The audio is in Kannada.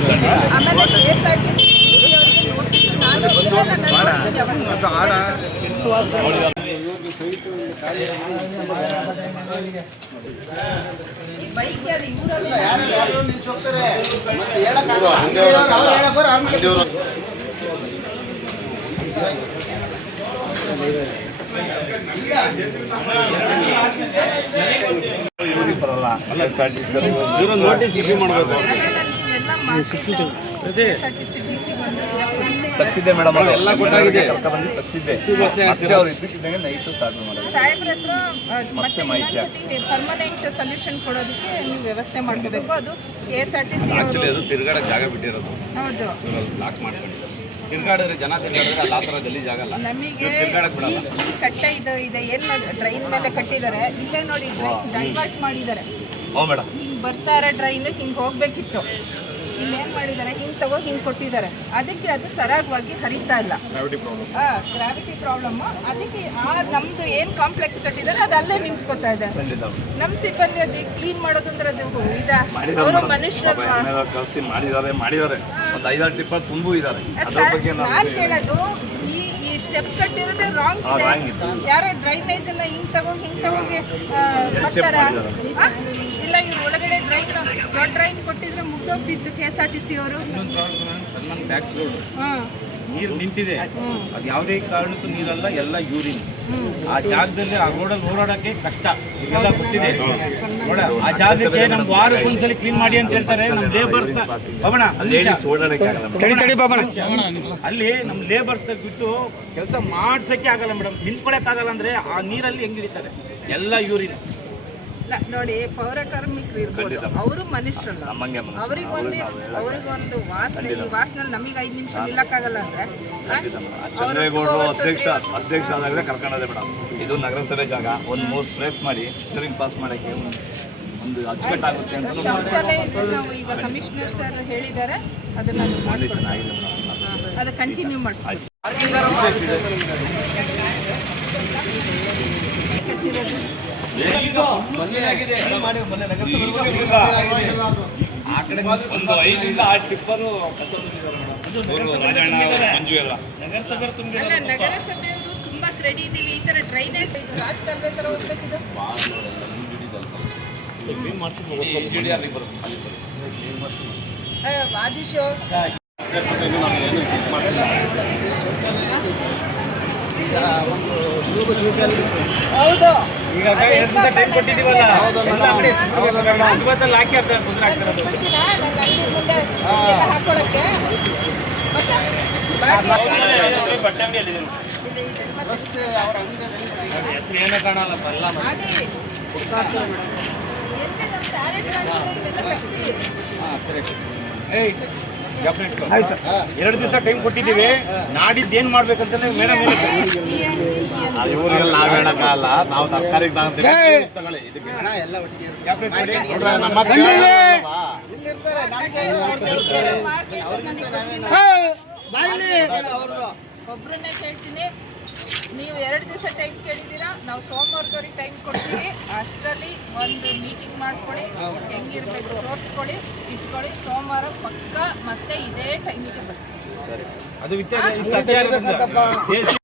ಆಮೇಲೆ ಯಾರು ಇವರಲ್ಲ. ನೋಟಿಸ್ ಇಶ್ಯೂ ಮಾಡಬೇಕು. ನೀವೆಲ್ಲ ಮಾಡ್ತಿದ್ದು K S R T C D C ಬಂದು ತಪ್ಪಿಸಿದ್ದೆ. ಮೇಡಮ್ ಎಲ್ಲ ಗೊತ್ತಾಗಿದೆ ಬಂದು ತಪ್ಪಿಸಿದ್ದೆ ಮತ್ತೆ ಅವ್ರು ಇದ್ದಕ್ಕಿದ್ದಂಗೆ ನೈಟ್ ಸ್ಟಾರ್ಟ್ ಮಾಡೋದು. ಸಾಹೇಬ್ರ ಹತ್ರ ಮತ್ತೆ ಮಾಹಿತಿ ಪರ್ಮನೆಂಟ್ ಸೊಲ್ಯೂಷನ್ ಕೊಡೋದಕ್ಕೆ ನೀವು ವ್ಯವಸ್ಥೆ ಮಾಡ್ಕೋಬೇಕು. ಅದು K S R T C ಅವರು ಆಕ್ಚುಲಿ ಅದು ತಿರ್ಗಾಡೋ ಜಾಗ ಬಿಟ್ಟಿರೋದು. ಹೌದು. ಬ್ಲಾಕ್ ಮಾಡ್ಕೊಂಡಿದ್ದಾರೆ ತಿರ್ಗಾಡಿದ್ರೆ ಜನ ತಿರ್ಗಾಡಿದ್ರೆ ಅಲ್ಲಿ ಆ ಥರ ಗಲ್ಲಿ ಜಾಗ ಅಲ್ಲ. ನಮಗೆ ಈ ಈ ಕಟ್ಟೆ ಇದು ಇದೆ. ಏನು ನೋಡಿ ಟ್ರೈನ್ ಮೇಲೆ ಕಟ್ಟಿದ್ದಾರೆ. ಇಲ್ಲೇ ನೋಡಿ ಡೈವರ್ಟ್ ಮಾಡಿದ್ದಾರೆ. ಹ್ಞೂ ಮೇಡಮ್. ಹಿಂಗೆ ಬರ್ತಾರೆ ಟ್ರೈನ್ ಹಿಂಗೆ ಹೋಗ್ಬೇಕಿತ್ತು. ಇಲ್ಲಿ ಏನ್ ಮಾಡಿದ್ದಾರೆ? ಹಿಂಗ್ ತಗೋ ಹಿಂಗ್ ಕೊಟ್ಟಿದ್ದಾರೆ. ಅದಕ್ಕೆ ಅದು ಸರಾಗವಾಗಿ ಹರಿತಾ ಇಲ್ಲ. ಗ್ರಾವಿಟಿ ಪ್ರಾಬ್ಲಮ್ ಅದಕ್ಕೆ ಆ ನಮ್ದು ಏನ್ ಕಾಂಪ್ಲೆಕ್ಸ್ ಕಟ್ಟಿದ್ದಾರೆ ಅದು ಅಲ್ಲೇ ನಿಂತ್ಕೋತಾ ಇದೆ. ನಮ್ ಸಿಬ್ಬಂದಿ ಅದು ಕ್ಲೀನ್ ಮಾಡೋದಂದ್ರೆ ಅದು ಇದ. ಅವರು ಮನುಷ್ಯರು ಮಾಡಿದ್ದಾರೆ ಮಾಡಿದ್ದಾರೆ. ಒಂದು ಐದಾರು ಟಿಪ್ಪರ್ ತುಂಬು ಇದ್ದಾರೆ. ಅದ್ರ ಬಗ್ಗೆ ನಾವು ನಾನ್ ಕೇಳೋದು ಸ್ಟೆಪ್ ಕಟ್ಟಿರೋದೇ ರಾಂಗ್ ಇದೆ. ಯಾರೋ ಡ್ರೈನೇಜ್ ಅನ್ನ ಹಿಂಗ್ ತಗೋ ಹಿಂಗ್ ತಗೋಗಿ ಬರ್ತಾರ? ಇಲ್ಲ ಇವ್ರು ಒಳಗಡೆ ಡ್ರೈನ್ ದೊಡ್ಡ ಡ್ರೈನ್ ಕೊಟ್ಟಿದ್ರೆ ಮುಗ್ದೋಗ್ತಿತ್ತು K S R T C ಅವರು. ನೀರು ನಿಂತಿದೆ. ಅದು ಯಾವುದೇ ಕಾರಣಕ್ಕೂ ನೀರಲ್ಲ ಎಲ್ಲ ಯೂರಿನ್. ಆ ಜಾಗದಲ್ಲಿ ಆ ರೋಡಲ್ಲಿ ಓಡಾಡಕ್ಕೆ ಕಷ್ಟ. ಎಲ್ಲ ಗೊತ್ತಿದೆ. ನೋಡ ಆ ಜಾಗಕ್ಕೆ ನಮ್ಮ ವಾರಕ್ಕೆ ಒಂದ್ಸಲಿ ಕ್ಲೀನ್ ಮಾಡಿ ಅಂತ ಹೇಳ್ತಾರೆ. ನಮ್ಮ ಲೇಬರ್ಸ್ ಪವಣ ಅಲ್ಲಿ ನಮ್ಮ ಲೇಬರ್ಸ್ ಬಿಟ್ಟು ಕೆಲಸ ಮಾಡ್ಸಕ್ಕೆ ಆಗಲ್ಲ ಮೇಡಮ್ ನಿಂತ್ಕೊಳಕ್ಕಾಗಲ್ಲ ಅಂದ್ರೆ ಆ ನೀರಲ್ಲಿ ಹೆಂಗ್ ಹಿಡಿತಾರೆ ಎಲ್ಲ ಯೂರಿನ್. ನೋಡಿ ಪೌರಕಾರ್ಮಿಕರು ಇರ್ಬೋದು ಅವರು ಮನುಷ್ಯರಲ್ಲ. ಅವರಿಗೊಂದು ಅವರಿಗೊಂದು ವಾಸನೆ ಈ ವಾಸನಲ್ಲಿ ನಮಗೆ ಐದು ನಿಮಿಷ ನಿಲ್ಲಕ್ಕಾಗಲ್ಲ ಅಂದ್ರೆ? ಚಂದ್ರೇಗೌಡರು ಅಧ್ಯಕ್ಷ ಅಧ್ಯಕ್ಷ ಆದಾಗಲೇ ಕರ್ಕೊಂಡೋದೆ ಮೇಡಮ್. ಇದು ನಗರಸಭೆ ಜಾಗ. ಒಂದು ಮೂರು ಪ್ಲೇಸ್ ಮಾಡಿ ಸ್ಟರಿಂಗ್ ಪಾಸ್ ಮಾಡೋಕ್ಕೆ ಒಂದು- ಅಚ್ಚುಕಟ್ಟಾಗುತ್ತೆ ಅಂತ ನಾವು ಈಗ ಕಮಿಷನರ್ ಸರ್ ಹೇಳಿದ್ದಾರೆ ಅದನ್ನ ಮಾಡಿ. ಮೇಡಮ್. ಅದು ಕಂಟಿನ್ಯೂ ಮಾಡಿಸ್ತೀವಿ ಒಂದು ಐದರಿಂದ ಆರು ಟಿಪ್ಪರು ಕಸ ಮಂಜು ಎಲ್ಲ. ನಗರಸಭೆ ತುಂಬಿ ಅಲ್ಲ ನಗರಸಭೆಯವರು ತುಂಬಾ ಕ್ರೆಡಿ ಇದೀವಿ ಈ ತರ ಡ್ರೈನೇಜ್ ಇದು ರಾಜಕಾಲುವೆ ತರ ಹೋಗ್ಬೇಕಿದು ವಾದಿಶೋ ಹೌದು. ಬಟ್ಟೆ ಅಂಗಡಿಯಲ್ಲಿ ಹೆಸರು ಏನೋ ಜ್ಞಾಪನ ಇಟ್ಕೊ. ಎರಡು ದಿವಸ ಟೈಮ್ ಕೊಟ್ಟಿದ್ದೀವಿ. ನಾಡಿದ್ದು ಏನ್ ಮಾಡ್ಬೇಕಂತ ಮೇಡಮ್. ಇವ್ರಿಗೆಲ್ಲ ನಾವ್ ಹೇಳಕ್ಕಾಗಲ್ಲ ನಾವು ಕೇಳ್ತೀನಿ. ನೀವು ಎರಡು ದಿವಸ ಟೈಮ್ ಕೇಳಿದ್ದೀರಾ? ನಾವು ಸೋಮವಾರದವ್ರಿಗೆ ಟೈಮ್ ಕೊಡ್ತೀವಿ. ಅಷ್ಟರಲ್ಲಿ ಒಂದು ಮೀಟಿಂಗ್ ಮಾಡ್ಕೊಳ್ಳಿ. ಹೆಂಗಿರ್ಬೇಕು ತೋರಿಸ್ಕೊಳ್ಳಿ ಇಟ್ಕೊಳ್ಳಿ. ಸೋಮವಾರ ಪಕ್ಕ ಮತ್ತೆ ಇದೇ ಟೈಮಿಗೆ ಬರ್ತೀವಿ. ಅದು ವಿಚಾರ